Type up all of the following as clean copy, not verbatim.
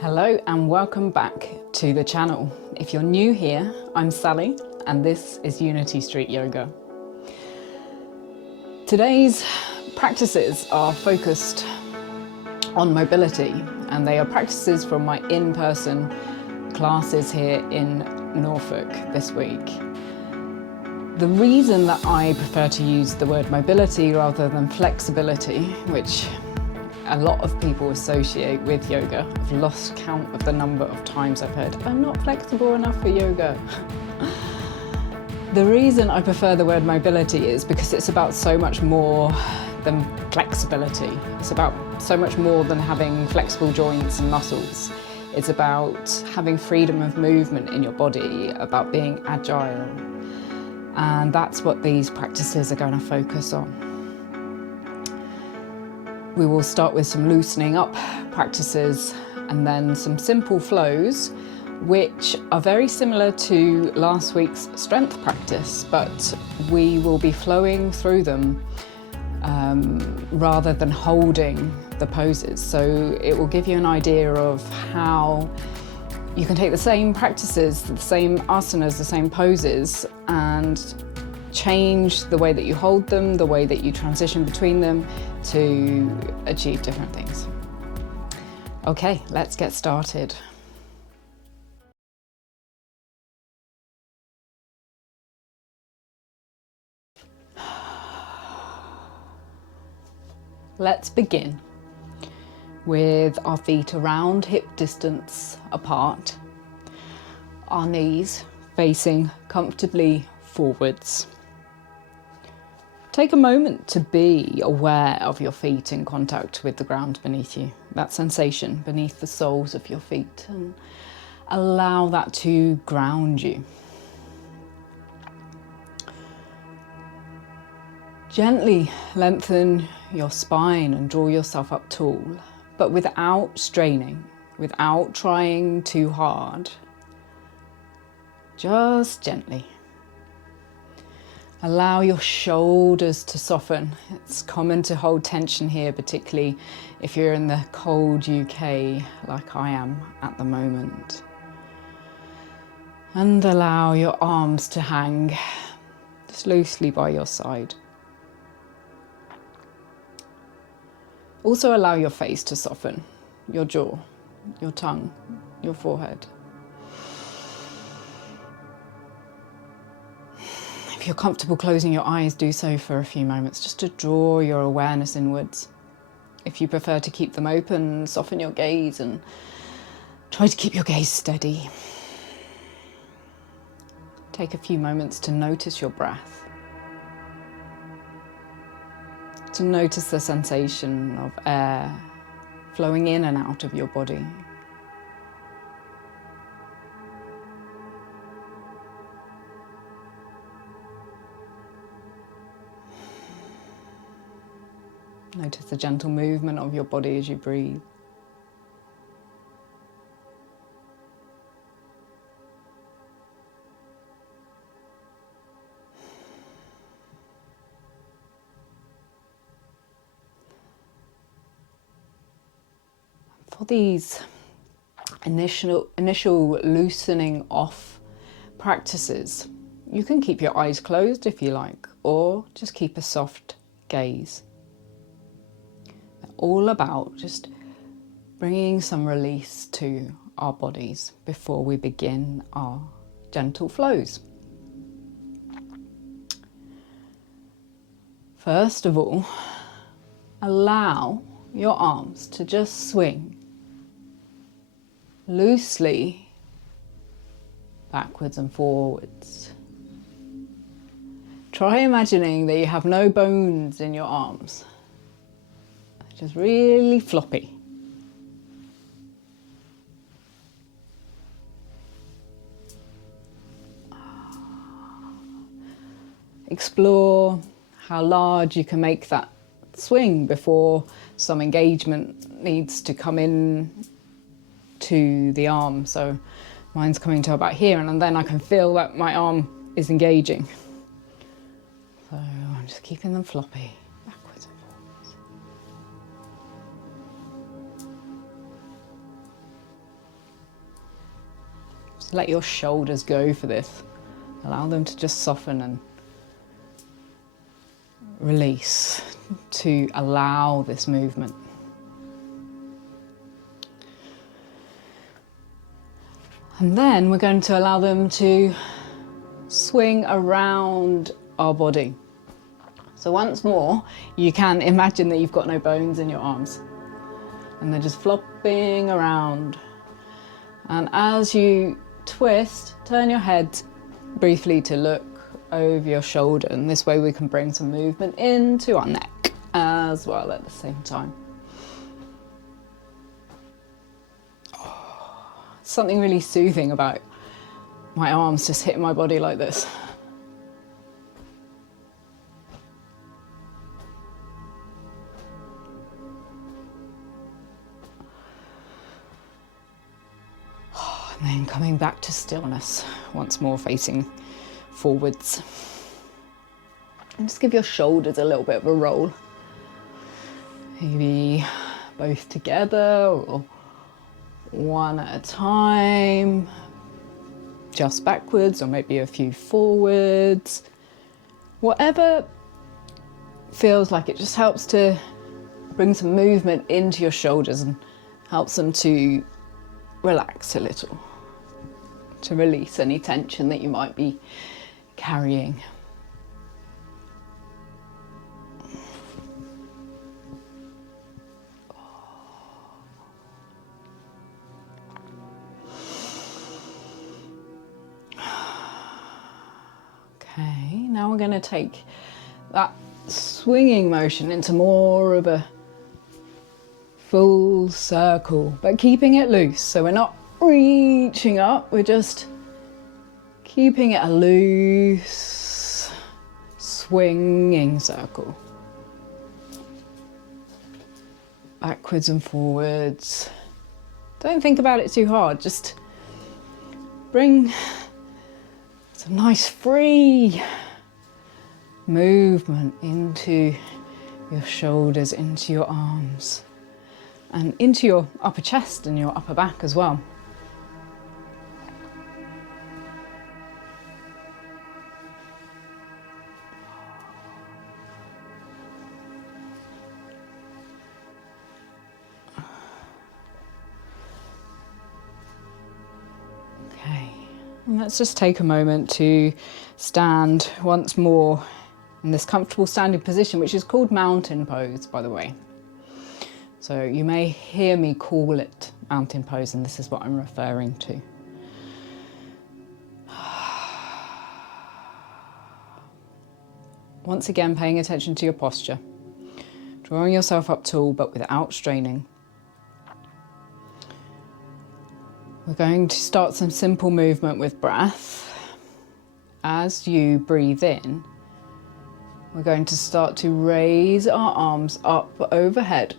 Hello and welcome back to the channel. If you're new here, I'm Sally and this is Unity Street Yoga. Today's practices are focused on mobility and they are practices from my in-person classes here in Norfolk this week. The reason that I prefer to use the word mobility rather than flexibility, which a lot of people associate with yoga. I've lost count of the number of times I've heard, I'm not flexible enough for yoga. The reason I prefer the word mobility is because it's about so much more than flexibility. It's about so much more than having flexible joints and muscles. It's about having freedom of movement in your body, about being agile. And that's what these practices are going to focus on. We will start with some loosening up practices and then some simple flows, which are very similar to last week's strength practice, but we will be flowing through them rather than holding the poses. So it will give you an idea of how you can take the same practices, the same asanas, the same poses, and change the way that you hold them, the way that you transition between them to achieve different things. Okay, let's get started. Let's begin with our feet around hip distance apart, our knees facing comfortably forwards. Take a moment to be aware of your feet in contact with the ground beneath you, that sensation beneath the soles of your feet, and allow that to ground you. Gently lengthen your spine and draw yourself up tall, but without straining, without trying too hard. Just gently. Allow your shoulders to soften. It's common to hold tension here, particularly if you're in the cold UK like I am at the moment. And allow your arms to hang just loosely by your side. Also allow your face to soften, your jaw, your tongue, your forehead. If you're comfortable closing your eyes, do so for a few moments, just to draw your awareness inwards. If you prefer to keep them open, soften your gaze and try to keep your gaze steady. Take a few moments to notice your breath, to notice the sensation of air flowing in and out of your body. Notice the gentle movement of your body as you breathe. For these initial loosening off practices, you can keep your eyes closed if you like, or just keep a soft gaze. All about just bringing some release to our bodies before we begin our gentle flows. First of all, allow your arms to just swing loosely backwards and forwards. Try imagining that you have no bones in your arms. Just really floppy. Explore how large you can make that swing before some engagement needs to come in to the arm. So mine's coming to about here, and then I can feel that my arm is engaging. So I'm just keeping them floppy. Let your shoulders go for this. Allow them to just soften and release, to allow this movement. And then we're going to allow them to swing around our body. So once more, you can imagine that you've got no bones in your arms and they're just flopping around. And as you twist, turn your head briefly to look over your shoulder, and this way we can bring some movement into our neck as well at the same time. Something really soothing about my arms just hitting my body like this. And then coming back to stillness, once more facing forwards. And just give your shoulders a little bit of a roll. Maybe both together or one at a time. Just backwards or maybe a few forwards. Whatever feels like it just helps to bring some movement into your shoulders and helps them to relax a little, to release any tension that you might be carrying. Okay, now we're going to take that swinging motion into more of a full circle, but keeping it loose. So we're not reaching up, we're just keeping it a loose, swinging circle. Backwards and forwards. Don't think about it too hard, just bring some nice free movement into your shoulders, into your arms, and into your upper chest and your upper back as well. Okay, and let's just take a moment to stand once more in this comfortable standing position, which is called mountain pose, by the way. So you may hear me call it mountain pose, and this is what I'm referring to. Once again, paying attention to your posture, drawing yourself up tall but without straining. We're going to start some simple movement with breath. As you breathe in, we're going to start to raise our arms up overhead,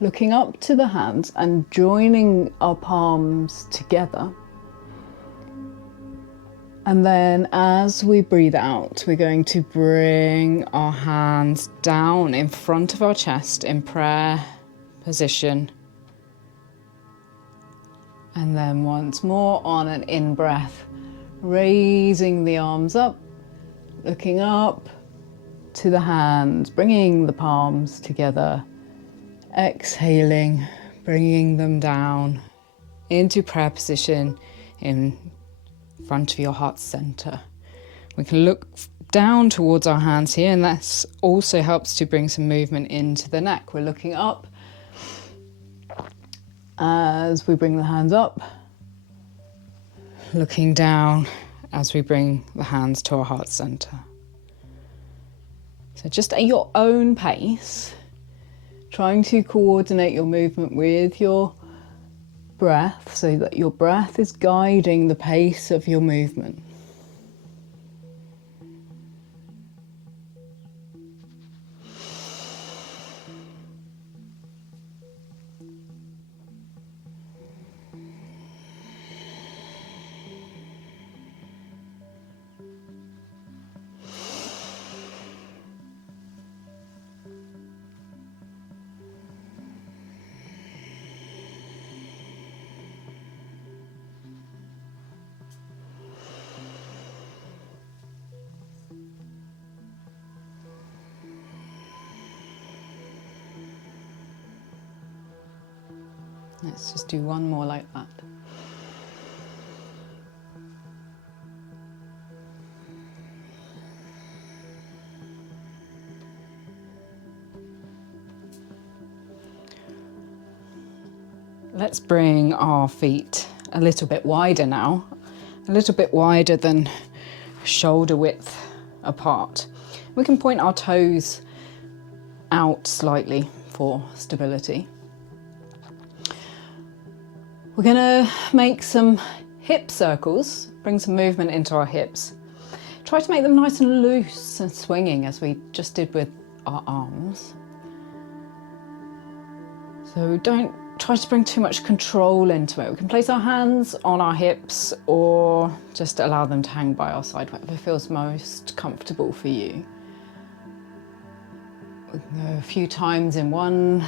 looking up to the hands and joining our palms together. And then as we breathe out, we're going to bring our hands down in front of our chest in prayer position. And then once more on an in-breath, raising the arms up, looking up to the hands, bringing the palms together. Exhaling, bringing them down into prayer position in front of your heart center. We can look down towards our hands here, and that also helps to bring some movement into the neck. We're looking up as we bring the hands up, looking down as we bring the hands to our heart center. So just at your own pace, trying to coordinate your movement with your breath so that your breath is guiding the pace of your movement. Let's just do one more like that. Let's bring our feet a little bit wider now, a little bit wider than shoulder width apart. We can point our toes out slightly for stability. We're gonna make some hip circles, bring some movement into our hips. Try to make them nice and loose and swinging as we just did with our arms. So don't try to bring too much control into it. We can place our hands on our hips or just allow them to hang by our side, whatever feels most comfortable for you. We can go a few times in one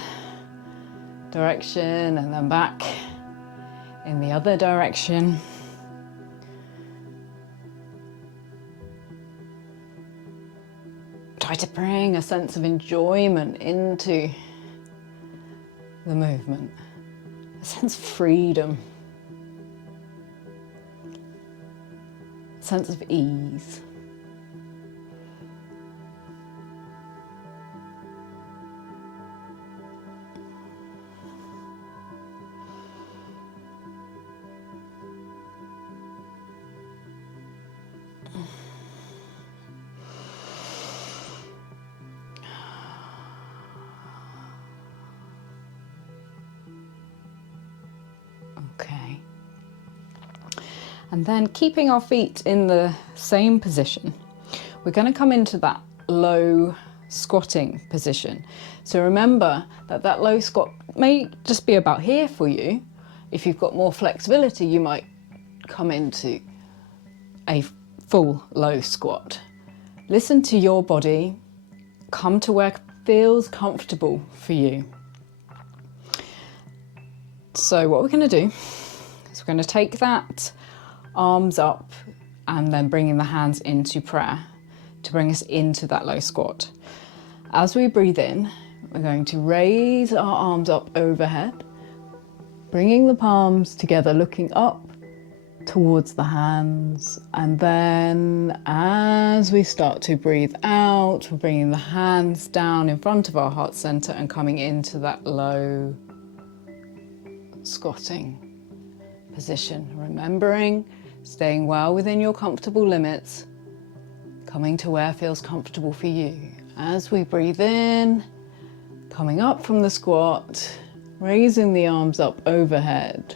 direction and then back in the other direction. Try to bring a sense of enjoyment into the movement, a sense of freedom, a sense of ease. Okay. And then keeping our feet in the same position, we're going to come into that low squatting position. So remember that that low squat may just be about here for you. If you've got more flexibility, you might come into a full low squat. Listen to your body, come to where feels comfortable for you. So what we're going to do is we're going to take that arms up and then bringing the hands into prayer to bring us into that low squat. As we breathe in, we're going to raise our arms up overhead, bringing the palms together, looking up towards the hands. And then as we start to breathe out, we're bringing the hands down in front of our heart center and coming into that low squatting position, remembering staying well within your comfortable limits, coming to where feels comfortable for you. As we breathe in, coming up from the squat, raising the arms up overhead,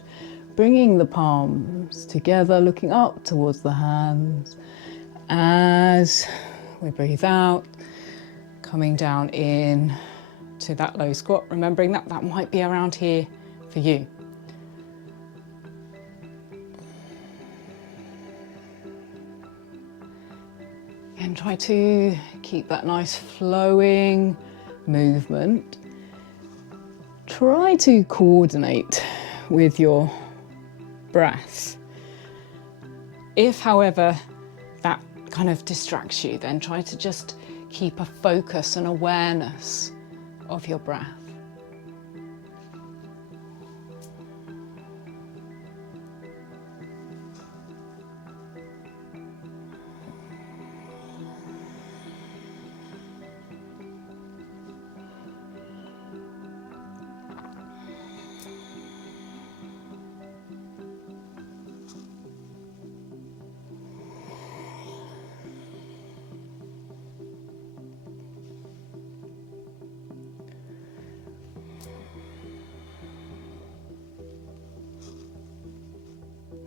bringing the palms together, looking up towards the hands. As we breathe out, coming down in to that low squat, remembering that that might be around here for you. And try to keep that nice flowing movement. Try to coordinate with your breath. If, however, that kind of distracts you, then try to just keep a focus and awareness of your breath.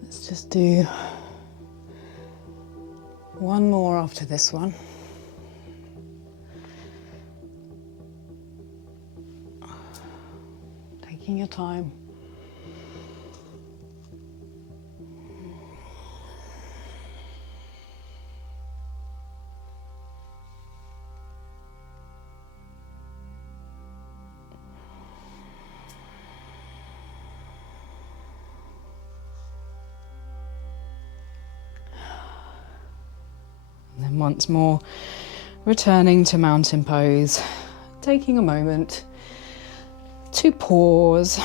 Let's just do one more after this one. Taking your time. And then once more, returning to mountain pose, taking a moment to pause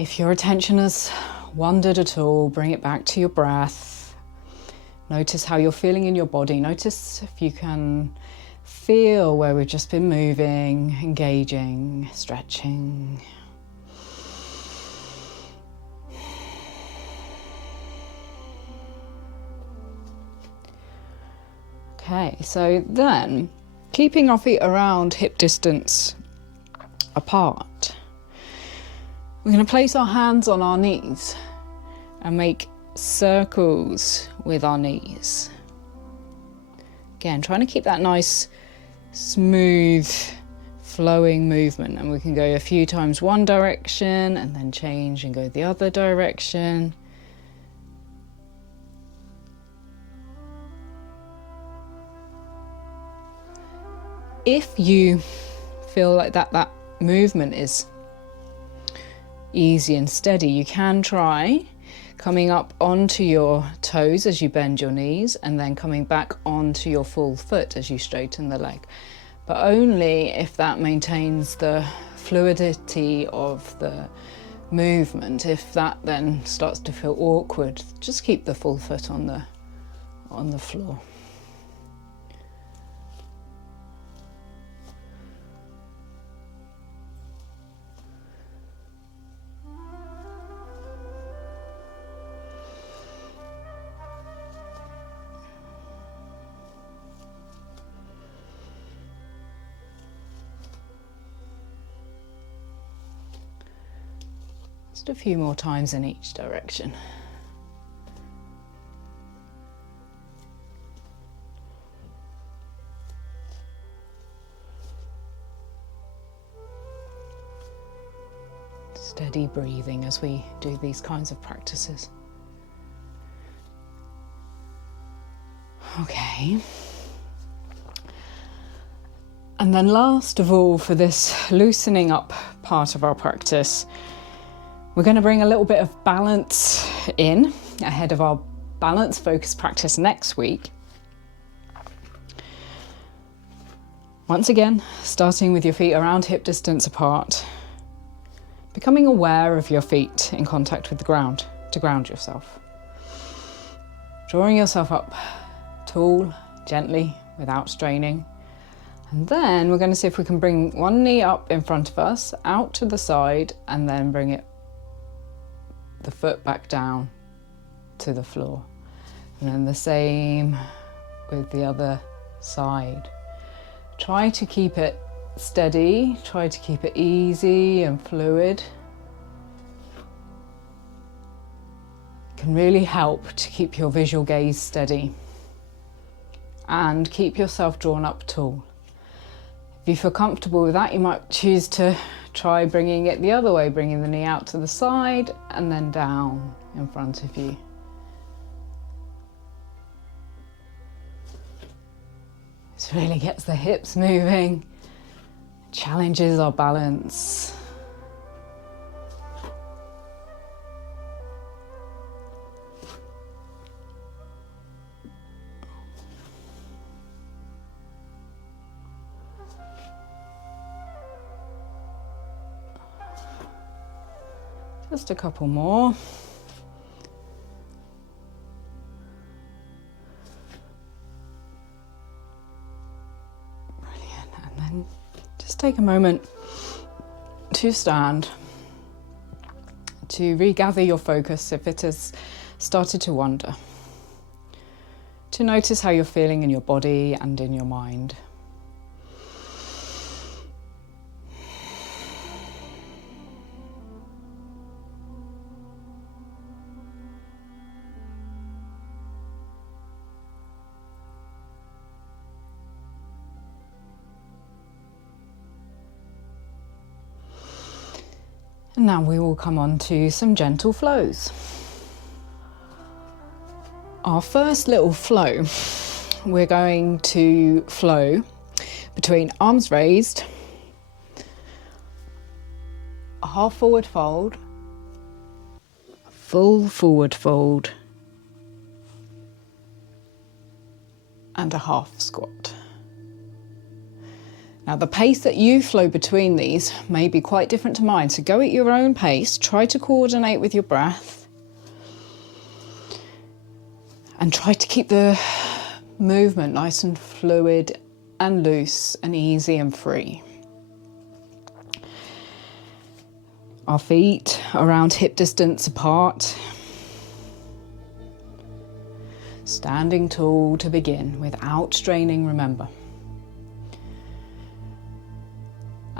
If your attention has wandered at all, bring it back to your breath. Notice how you're feeling in your body. Notice if you can feel where we've just been moving, engaging, stretching. Okay, so then keeping our feet around hip distance apart, we're going to place our hands on our knees and make circles with our knees. Again, trying to keep that nice, smooth, flowing movement. And we can go a few times one direction and then change and go the other direction. If you feel like that movement is easy and steady, you can try coming up onto your toes as you bend your knees and then coming back onto your full foot as you straighten the leg. But only if that maintains the fluidity of the movement. If that then starts to feel awkward, just keep the full foot on the floor. Just a few more times in each direction. Steady breathing as we do these kinds of practices. Okay. And then last of all, for this loosening up part of our practice, we're going to bring a little bit of balance in ahead of our balance focus practice next week. Once again, starting with your feet around hip distance apart, becoming aware of your feet in contact with the ground to ground yourself. Drawing yourself up tall, gently, without straining. And then we're going to see if we can bring one knee up in front of us, out to the side, and then bring the foot back down to the floor. And then the same with the other side. Try to keep it steady, try to keep it easy and fluid. It can really help to keep your visual gaze steady and keep yourself drawn up tall. If you feel comfortable with that, you might choose to try bringing it the other way, bringing the knee out to the side and then down in front of you. This really gets the hips moving, challenges our balance. Just a couple more. Brilliant. And then just take a moment to stand, to regather your focus if it has started to wander, to notice how you're feeling in your body and in your mind. And now we will come on to some gentle flows. Our first little flow, we're going to flow between arms raised, a half forward fold, full forward fold, and a half squat. Now, the pace that you flow between these may be quite different to mine, so go at your own pace, try to coordinate with your breath, and try to keep the movement nice and fluid and loose and easy and free. Our feet around hip distance apart. Standing tall to begin without straining, remember.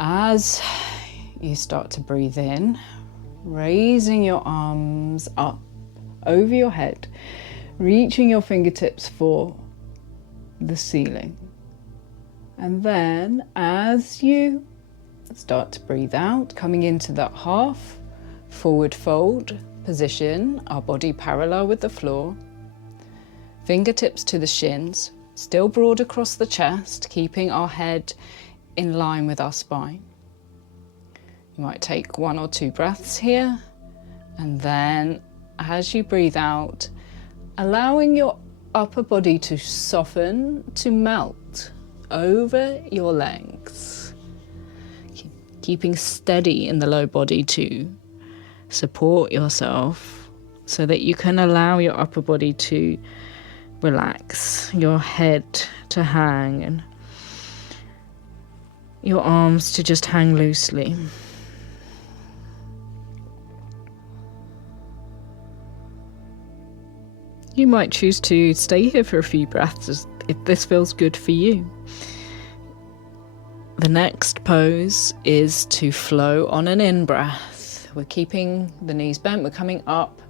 As you start to breathe in, raising your arms up over your head, reaching your fingertips for the ceiling. And then as you start to breathe out, coming into that half forward fold position, our body parallel with the floor, fingertips to the shins, still broad across the chest, keeping our head in line with our spine. You might take 1 or 2 breaths here, and then as you breathe out, allowing your upper body to soften, to melt over your legs. Keeping steady in the low body to support yourself so that you can allow your upper body to relax, your head to hang, and your arms to just hang loosely. You might choose to stay here for a few breaths if this feels good for you. The next pose is to flow on an in-breath. We're keeping the knees bent. We're coming up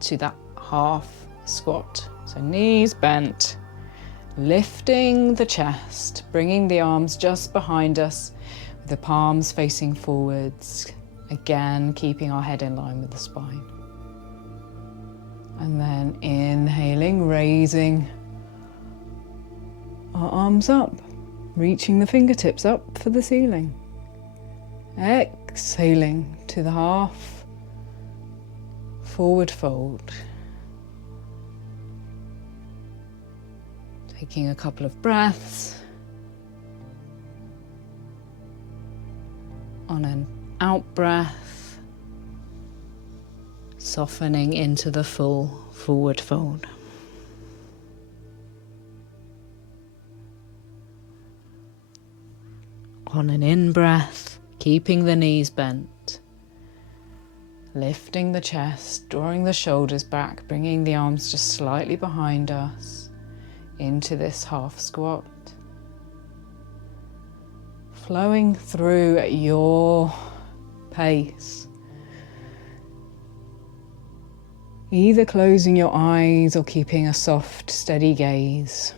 to that half squat. So knees bent, lifting the chest, bringing the arms just behind us, with the palms facing forwards. Again, keeping our head in line with the spine. And then inhaling, raising our arms up, reaching the fingertips up for the ceiling. Exhaling to the half forward fold. Taking a couple of breaths. On an out breath, softening into the full forward fold. On an in breath, keeping the knees bent, lifting the chest, drawing the shoulders back, bringing the arms just slightly behind us into this half squat. Flowing through at your pace. Either closing your eyes or keeping a soft, steady gaze.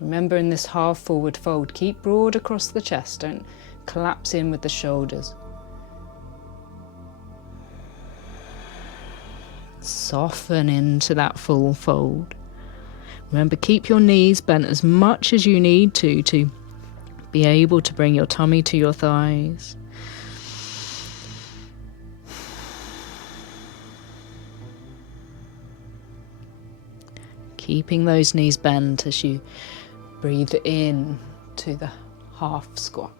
Remember, in this half forward fold, keep broad across the chest, don't collapse in with the shoulders. Soften into that full fold. Remember, keep your knees bent as much as you need to be able to bring your tummy to your thighs. Keeping those knees bent as you breathe in to the half squat.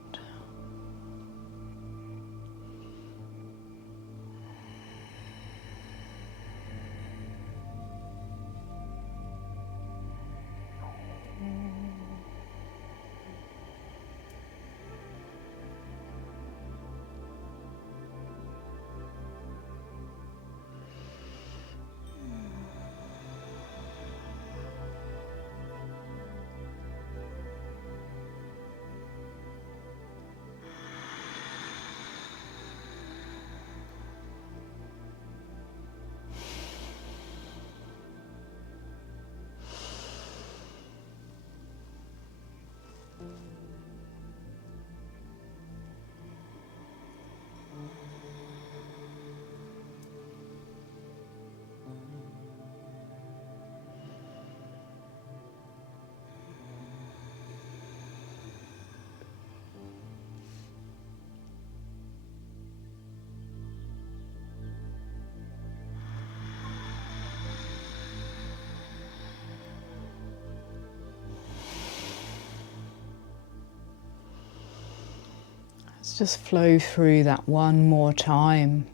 Let's just flow through that one more time.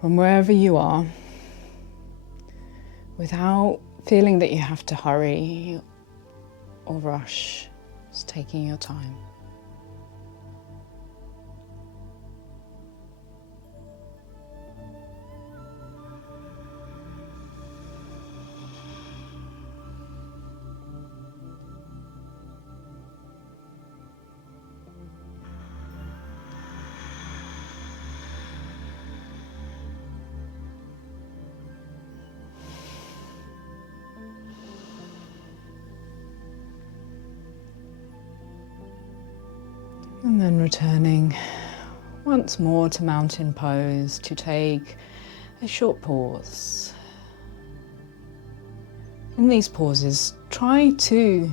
From wherever you are, without feeling that you have to hurry or rush, just taking your time. And then returning once more to mountain pose to take a short pause. In these pauses, try to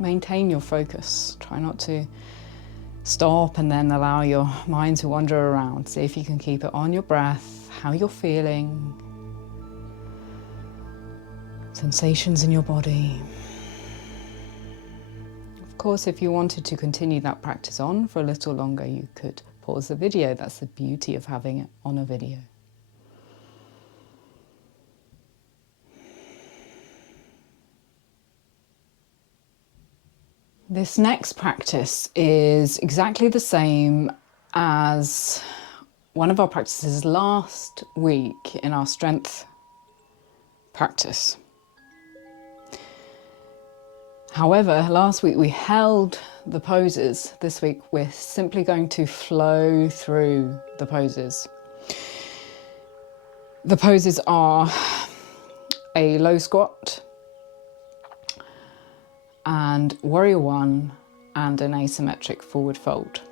maintain your focus. Try not to stop and then allow your mind to wander around. See if you can keep it on your breath, how you're feeling, sensations in your body. Of course, if you wanted to continue that practice on for a little longer, you could pause the video. That's the beauty of having it on a video. This next practice is exactly the same as one of our practices last week in our strength practice. However, last week we held the poses. This week we're simply going to flow through the poses. The poses are a low squat and warrior one and an asymmetric forward fold.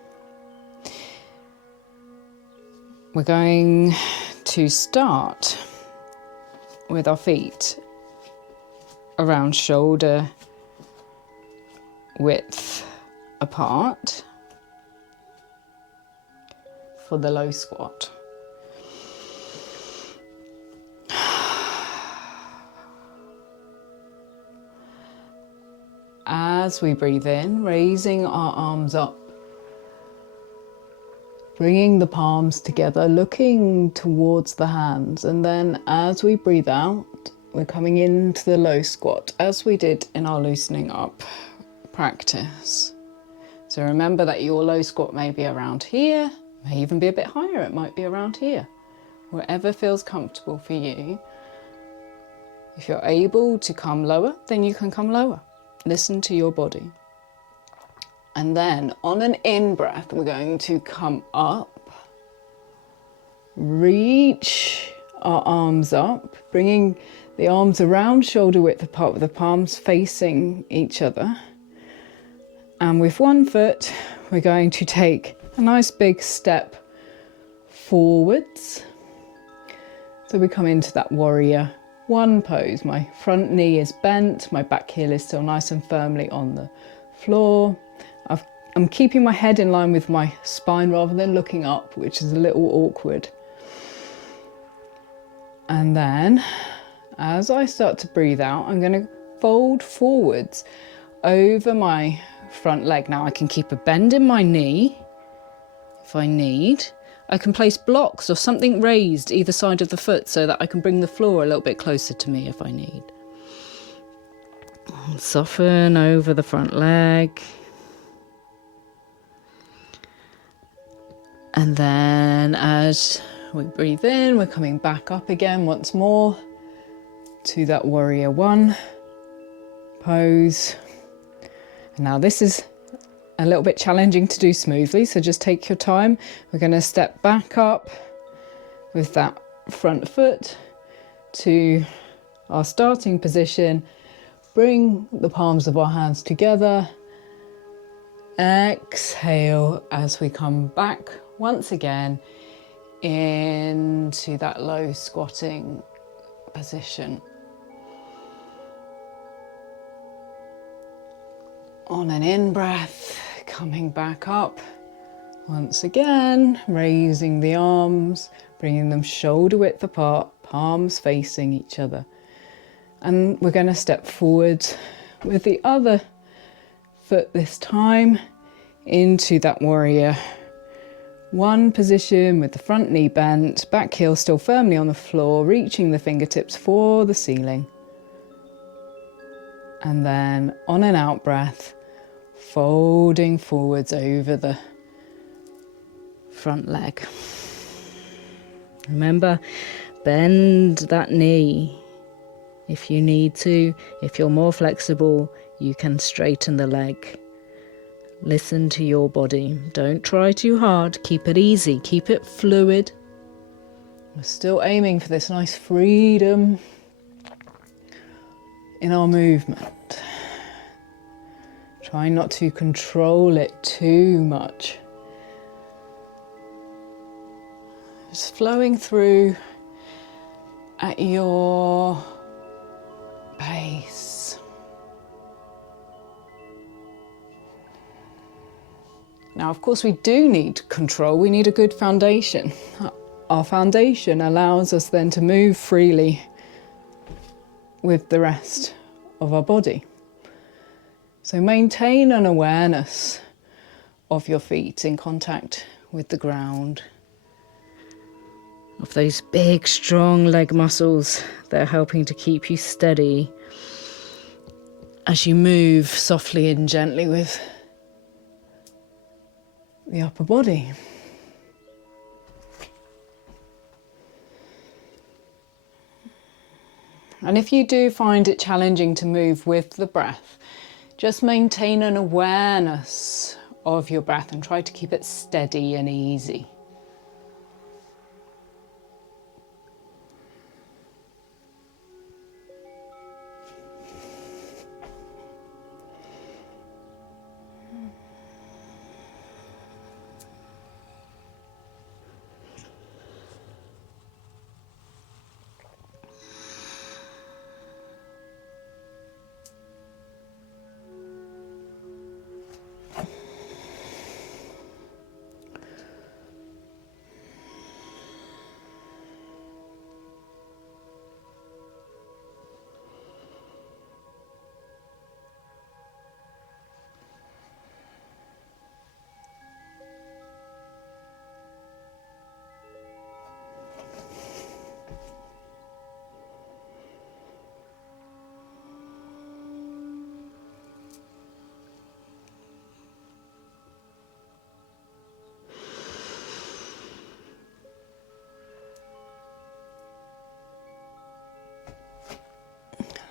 We're going to start with our feet around shoulder width apart for the low squat. As we breathe in, raising our arms up, bringing the palms together, looking towards the hands, and then as we breathe out, we're coming into the low squat as we did in our loosening up practice. So remember that your low squat may be around here, may even be a bit higher, it might be around here, wherever feels comfortable for you. If you're able to come lower, then you can come lower. Listen to your body. And then on an in-breath, we're going to come up, reach our arms up, bringing the arms around shoulder width apart with the palms facing each other. And with one foot, we're going to take a nice big step forwards. So we come into that warrior one pose. My front knee is bent, my back heel is still nice and firmly on the floor. I'm keeping my head in line with my spine rather than looking up, which is a little awkward. And then, as I start to breathe out, I'm going to fold forwards over my front leg. Now I can keep a bend in my knee if I need. I can place blocks or something raised either side of the foot so that I can bring the floor a little bit closer to me if I need. Soften over the front leg. And then as we breathe in, we're coming back up again once more to that warrior one pose. And now this is a little bit challenging to do smoothly, so just take your time. We're going to step back up with that front foot to our starting position. Bring the palms of our hands together. Exhale as we come back once again into that low squatting position. On an in-breath, coming back up once again, raising the arms, bringing them shoulder width apart, palms facing each other. And we're going to step forward with the other foot this time into that warrior one position with the front knee bent, back heel still firmly on the floor, reaching the fingertips for the ceiling. And then on an out breath, folding forwards over the front leg. Remember, bend that knee if you need to. If you're more flexible, you can straighten the leg. Listen to your body. Don't try too hard. Keep it easy. Keep it fluid. We're still aiming for this nice freedom in our movement. Try not to control it too much. Just flowing through at your pace. Now, of course, we do need control. We need a good foundation. Our foundation allows us then to move freely with the rest of our body. So maintain an awareness of your feet in contact with the ground, of those big, strong leg muscles that are helping to keep you steady as you move softly and gently with the upper body. And if you do find it challenging to move with the breath, just maintain an awareness of your breath and try to keep it steady and easy.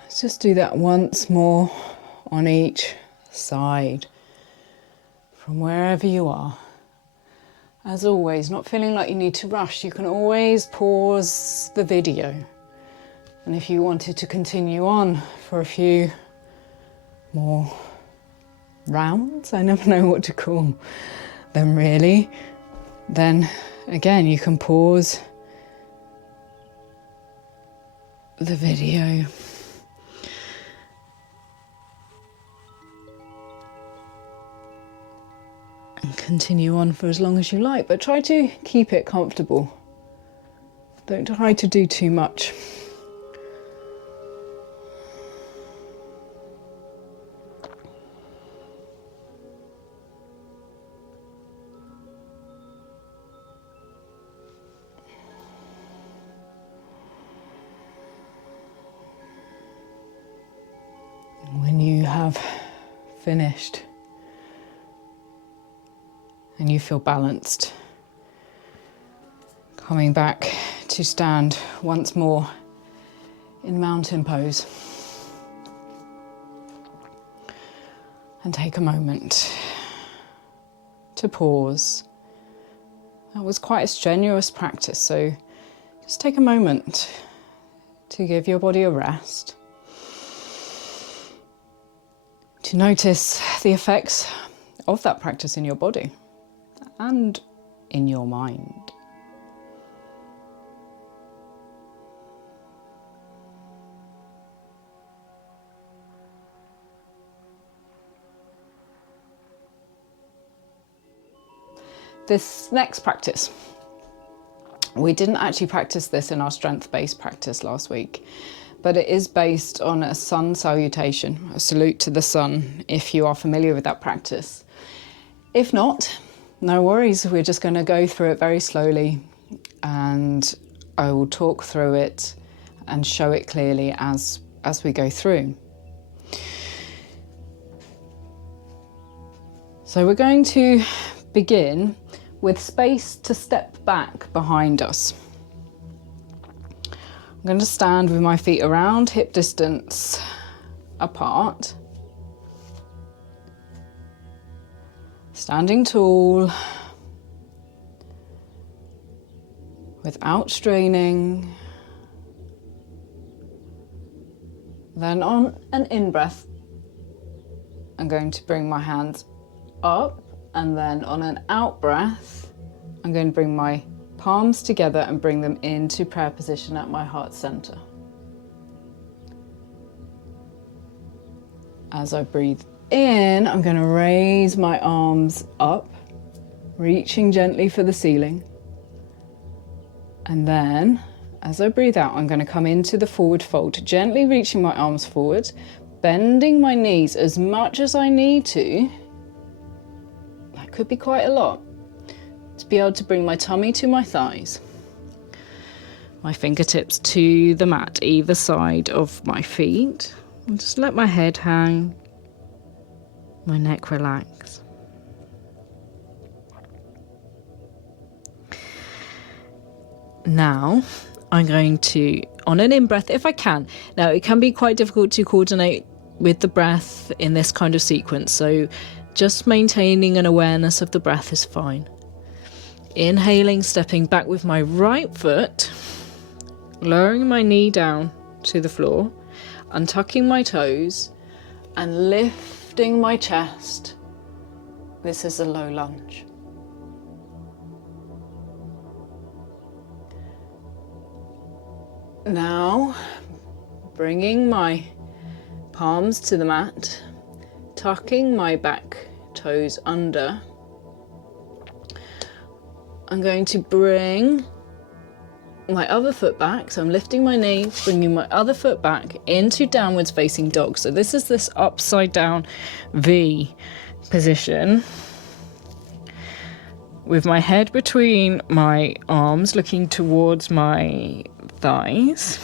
Let's just do that once more on each side, from wherever you are. As always, not feeling like you need to rush, you can always pause the video. And if you wanted to continue on for a few more rounds, I never know what to call them really, then again you can pause the video. And continue on for as long as you like, but try to keep it comfortable. Don't try to do too much. When you have finished and you feel balanced, coming back to stand once more in mountain pose. And take a moment to pause. That was quite a strenuous practice, so just take a moment to give your body a rest. To notice the effects of that practice in your body and in your mind. This next practice, we didn't actually practice this in our strength-based practice last week, but it is based on a sun salutation, a salute to the sun, if you are familiar with that practice. If not, no worries, we're just going to go through it very slowly and I will talk through it and show it clearly as we go through. So we're going to begin with space to step back behind us. I'm going to stand with my feet around hip distance apart. Standing tall, without straining. Then on an in-breath, I'm going to bring my hands up, and then on an out-breath, I'm going to bring my palms together and bring them into prayer position at my heart center. As I breathe in, I'm going to raise my arms up, reaching gently for the ceiling. And then, as I breathe out, I'm going to come into the forward fold, gently reaching my arms forward, bending my knees as much as I need to. That could be quite a lot. To be able to bring my tummy to my thighs. My fingertips to the mat, either side of my feet. And just let my head hang, my neck relax. Now, I'm going to, on an in-breath, if I can. Now, it can be quite difficult to coordinate with the breath in this kind of sequence, so just maintaining an awareness of the breath is fine. Inhaling, stepping back with my right foot, lowering my knee down to the floor, untucking my toes, and lifting my chest. This is a low lunge. Now, bringing my palms to the mat, tucking my back toes under. I'm going to bring my other foot back, so I'm lifting my knee, bringing my other foot back into downwards facing dog. So this is this upside down V position, with my head between my arms looking towards my thighs,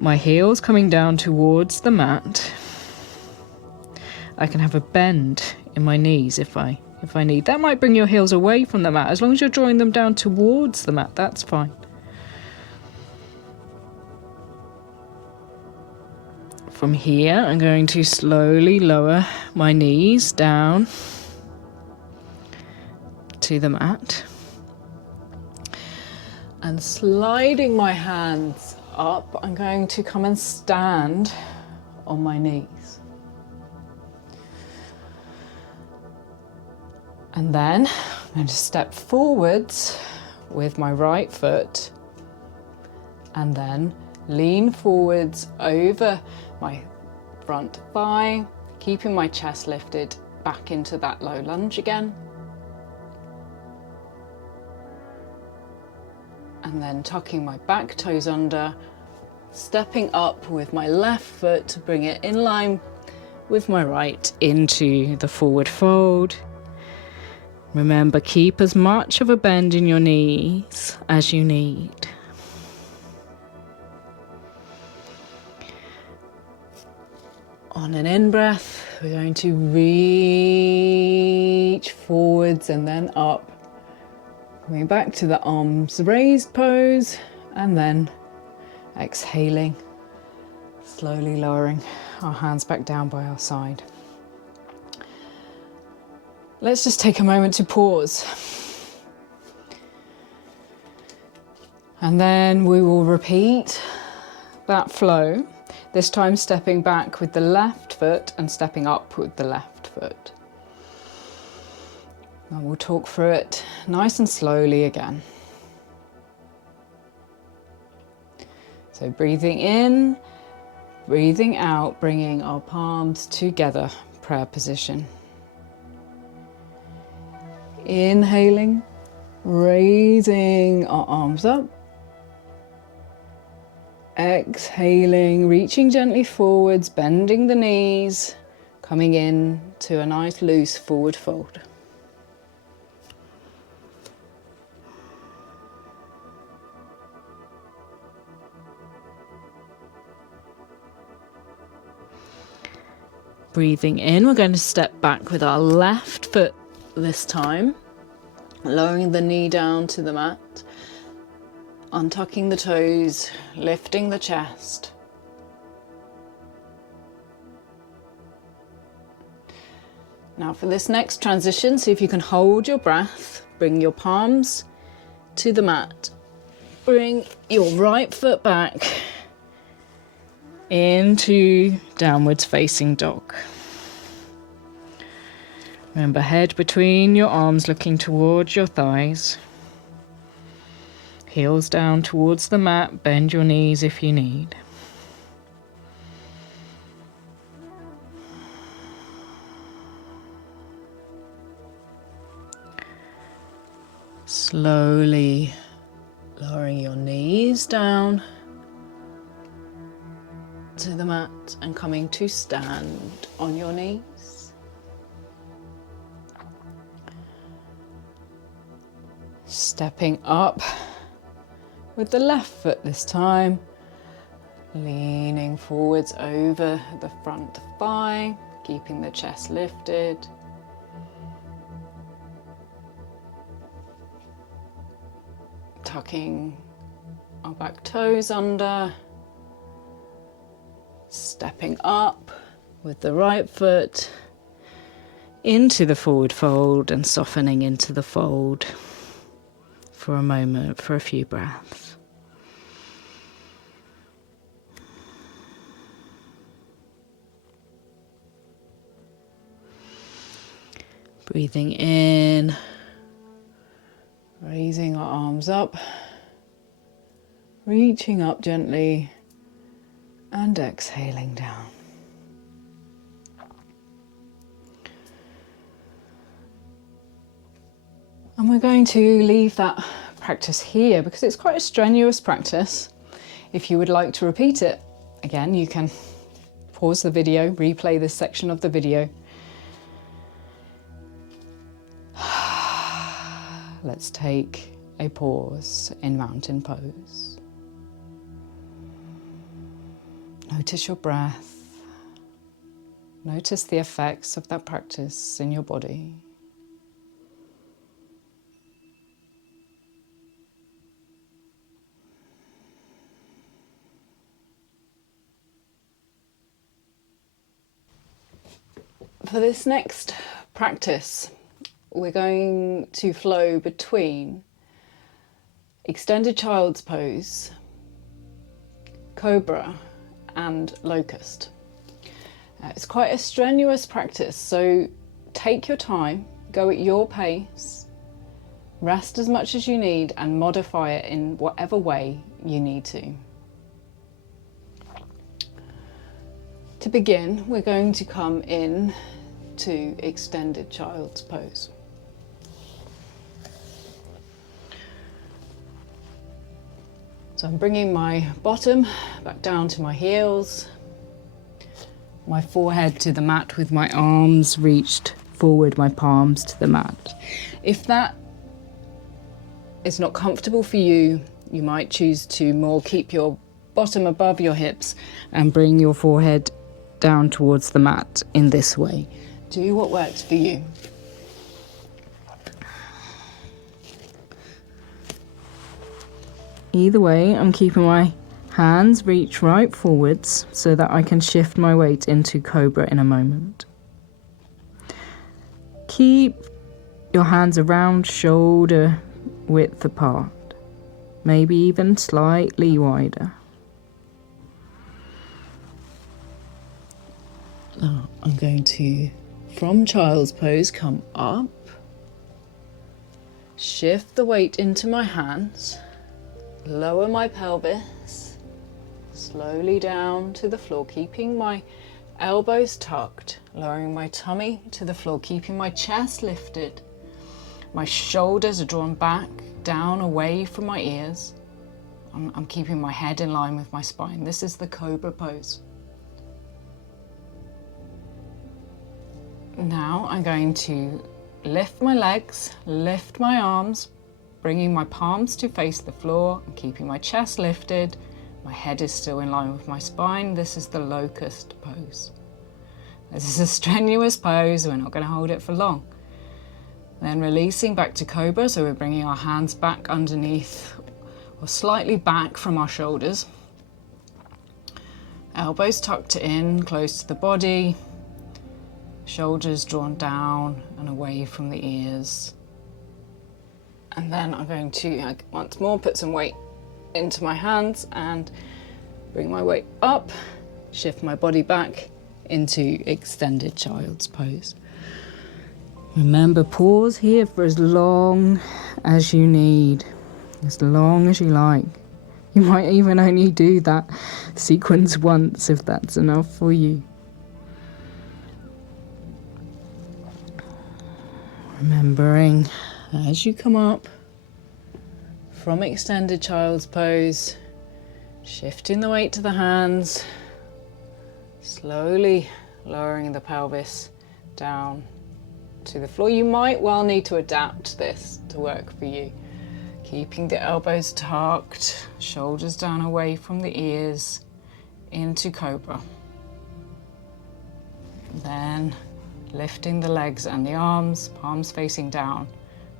my heels coming down towards the mat. I can have a bend in my knees if I need. That might bring your heels away from the mat. As long as you're drawing them down towards the mat, that's fine. From here, I'm going to slowly lower my knees down to the mat. And sliding my hands up, I'm going to come and stand on my knees. And then I'm going to step forwards with my right foot and then lean forwards over my front thigh, keeping my chest lifted back into that low lunge again. And then tucking my back toes under, stepping up with my left foot to bring it in line with my right into the forward fold. Remember, keep as much of a bend in your knees as you need. On an in-breath, we're going to reach forwards and then up. Coming back to the arms raised pose, and then exhaling, slowly lowering our hands back down by our side. Let's just take a moment to pause. And then we will repeat that flow, this time stepping back with the left foot and stepping up with the left foot. And we'll talk through it nice and slowly again. So breathing in, breathing out, bringing our palms together, prayer position. Inhaling, raising our arms up. Exhaling, reaching gently forwards, bending the knees, coming in to a nice loose forward fold. Breathing in, we're going to step back with our left foot this time, lowering the knee down to the mat, untucking the toes, lifting the chest. Now for this next transition, see if you can hold your breath, bring your palms to the mat, bring your right foot back into downwards facing dog. Remember, head between your arms looking towards your thighs. Heels down towards the mat, bend your knees if you need. Slowly lowering your knees down to the mat and coming to stand on your knees. Stepping up with the left foot this time, leaning forwards over the front thigh, keeping the chest lifted. Tucking our back toes under, stepping up with the right foot into the forward fold and softening into the fold for a moment, for a few breaths. Breathing in, raising our arms up, reaching up gently, and exhaling down. And we're going to leave that practice here because it's quite a strenuous practice. If you would like to repeat it, again, you can pause the video, replay this section of the video. Let's take a pause in mountain pose. Notice your breath. Notice the effects of that practice in your body. For this next practice, we're going to flow between extended child's pose, Cobra, and Locust. It's quite a strenuous practice, so take your time, go at your pace, rest as much as you need, and modify it in whatever way you need to. To begin, we're going to come in to extended child's pose. So I'm bringing my bottom back down to my heels, my forehead to the mat with my arms reached forward, my palms to the mat. If that is not comfortable for you, you might choose to more keep your bottom above your hips and bring your forehead down towards the mat in this way. Do what works for you. Either way, I'm keeping my hands reach right forwards so that I can shift my weight into Cobra in a moment. Keep your hands around shoulder width apart, maybe even slightly wider. Now I'm going to, from child's pose, come up, shift the weight into my hands, lower my pelvis, slowly down to the floor, keeping my elbows tucked, lowering my tummy to the floor, keeping my chest lifted. My shoulders are drawn back, down, away from my ears. I'm keeping my head in line with my spine. This is the Cobra pose. Now I'm going to lift my legs, lift my arms, bringing my palms to face the floor and keeping my chest lifted. My head is still in line with my spine. This is the locust pose. This is a strenuous pose. We're not going to hold it for long. Then releasing back to Cobra. So we're bringing our hands back underneath or slightly back from our shoulders. Elbows tucked in, close to the body. Shoulders drawn down and away from the ears. And then I'm going to, once more, put some weight into my hands and bring my weight up, shift my body back into extended child's pose. Remember, pause here for as long as you need, as long as you like. You might even only do that sequence once if that's enough for you. Remembering, as you come up from extended child's pose, shifting the weight to the hands, slowly lowering the pelvis down to the floor. You might well need to adapt this to work for you. Keeping the elbows tucked, shoulders down away from the ears, into Cobra. Then lifting the legs and the arms, palms facing down,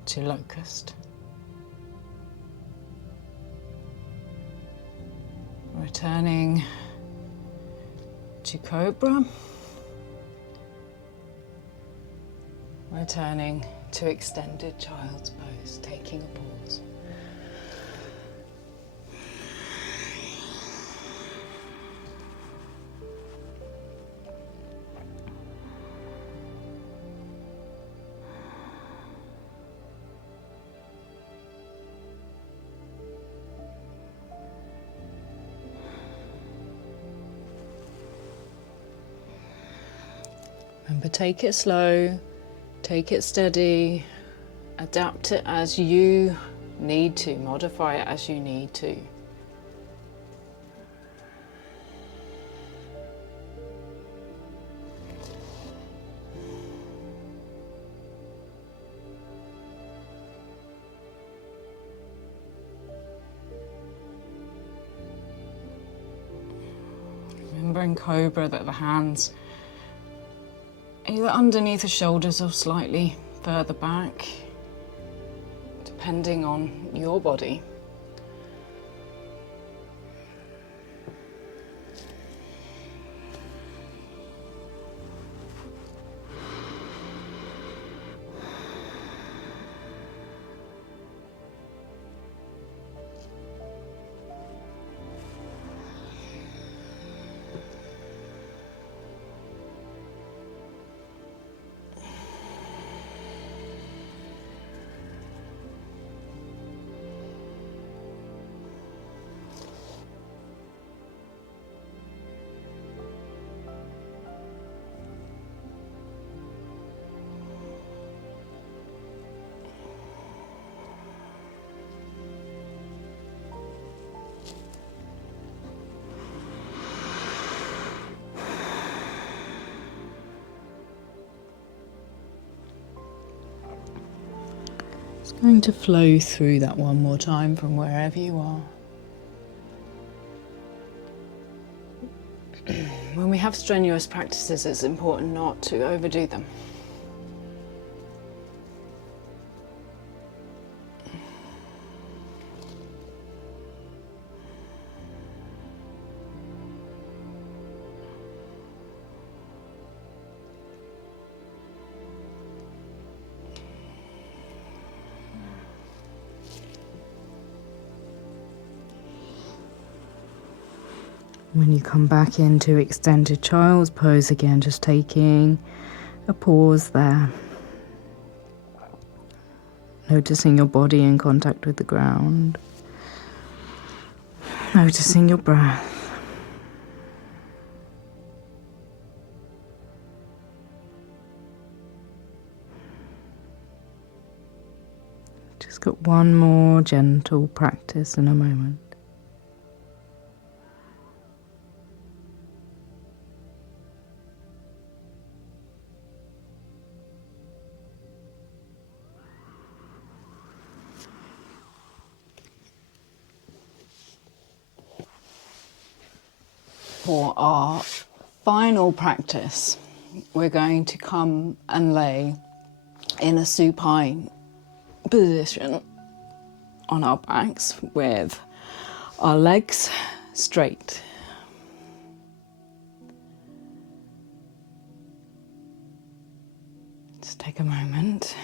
to Locust. Returning to Cobra. Returning to extended child's pose, taking a pause. Remember, take it slow, take it steady, adapt it as you need to, modify it as you need to. Remember in Cobra that the hands either underneath the shoulders or slightly further back, depending on your body. Just going to flow through that one more time from wherever you are. When we have strenuous practices, it's important not to overdo them. When you come back into extended child's pose again, just taking a pause there. Noticing your body in contact with the ground. Noticing your breath. Just got one more gentle practice in a moment. For our final practice, we're going to come and lay in a supine position on our backs with our legs straight. Just take a moment.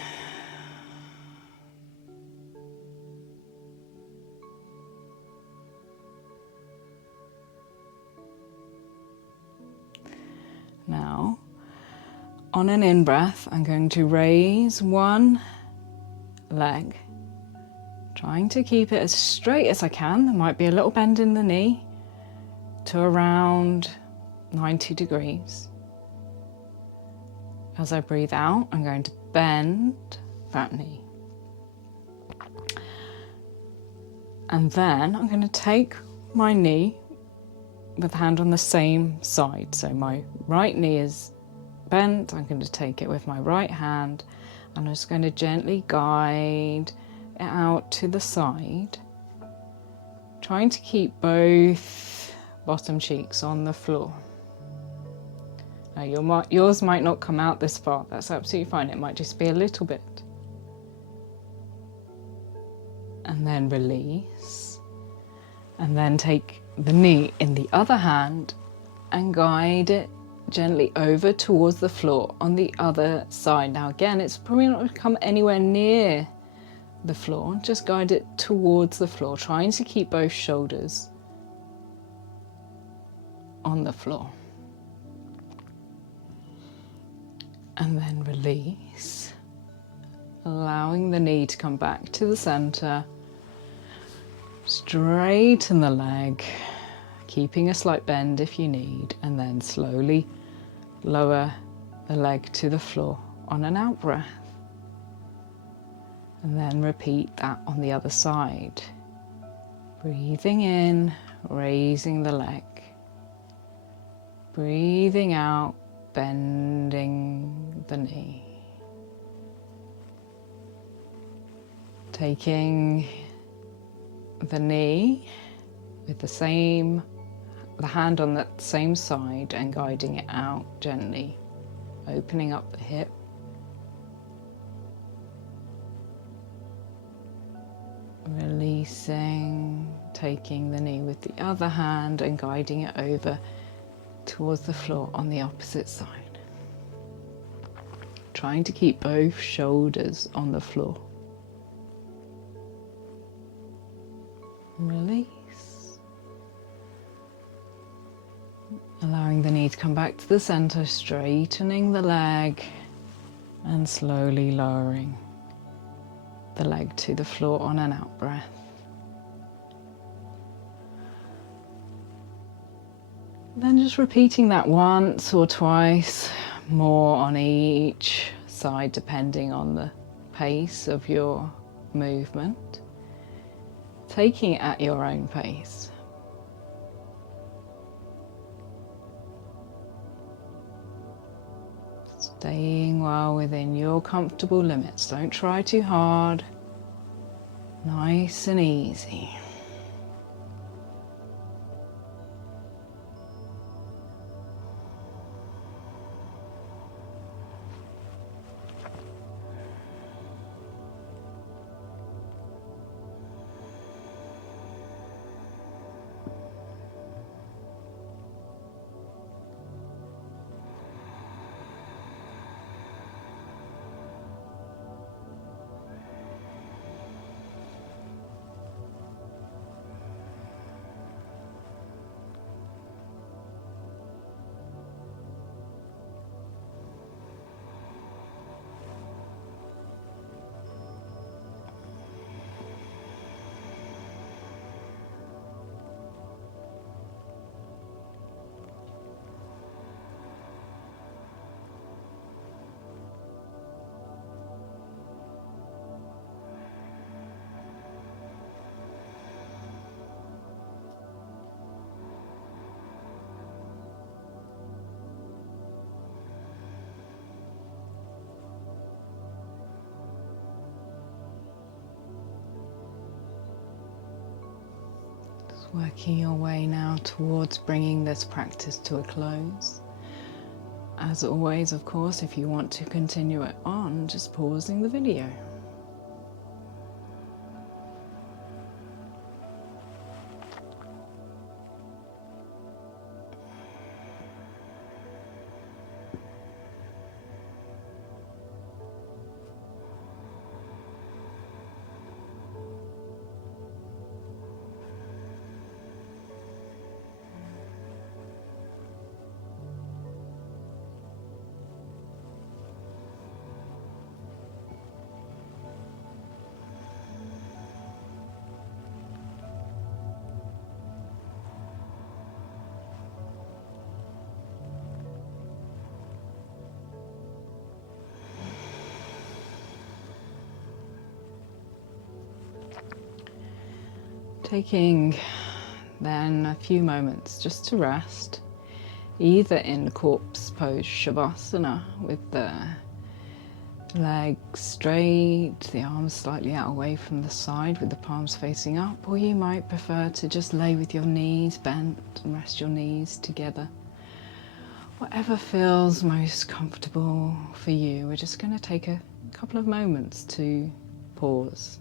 Now, on an in-breath, I'm going to raise one leg, trying to keep it as straight as I can. There might be a little bend in the knee to around 90 degrees. As I breathe out, I'm going to bend that knee. And then I'm going to take my knee with the hand on the same side. So my right knee is bent. I'm going to take it with my right hand and I'm just going to gently guide it out to the side, trying to keep both bottom cheeks on the floor. Now yours might not come out this far. That's absolutely fine. It might just be a little bit. And then release. And then take the knee in the other hand and guide it gently over towards the floor on the other side. Now again, it's probably not going to come anywhere near the floor. Just guide it towards the floor, trying to keep both shoulders on the floor. And then release, allowing the knee to come back to the center. Straighten the leg, keeping a slight bend if you need, and then slowly lower the leg to the floor on an out breath. And then repeat that on the other side. Breathing in, raising the leg. Breathing out, bending the knee. Taking the knee with the hand on that same side and guiding it out gently, opening up the hip. Releasing, taking the knee with the other hand and guiding it over towards the floor on the opposite side. Trying to keep both shoulders on the floor. Release. Allowing the knee to come back to the center, straightening the leg and slowly lowering the leg to the floor on an out breath. Then just repeating that once or twice more on each side, depending on the pace of your movement. Taking it at your own pace. Staying well within your comfortable limits. Don't try too hard. Nice and easy. Working your way now towards bringing this practice to a close. As always, of course, if you want to continue it on, just pausing the video. Taking then a few moments just to rest, either in corpse pose Shavasana with the legs straight, the arms slightly out away from the side with the palms facing up, or you might prefer to just lay with your knees bent and rest your knees together. Whatever feels most comfortable for you, we're just going to take a couple of moments to pause.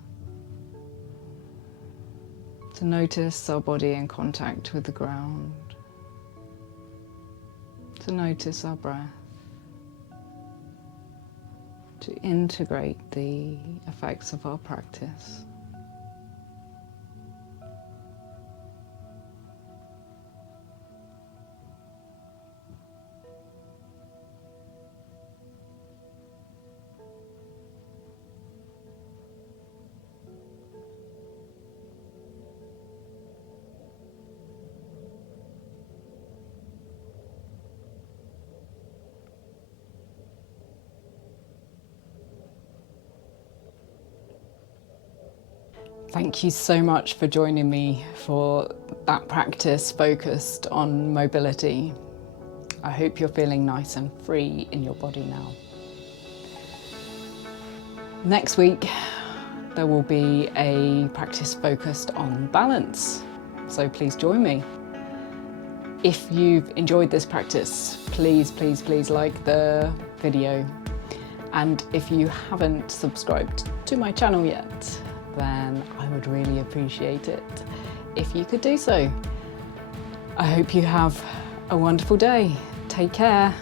To notice our body in contact with the ground, to notice our breath, to integrate the effects of our practice. Thank you so much for joining me for that practice focused on mobility. I hope you're feeling nice and free in your body now. Next week, there will be a practice focused on balance, so please join me. If you've enjoyed this practice, please like the video. And if you haven't subscribed to my channel yet, then I would really appreciate it if you could do so. I hope you have a wonderful day. Take care.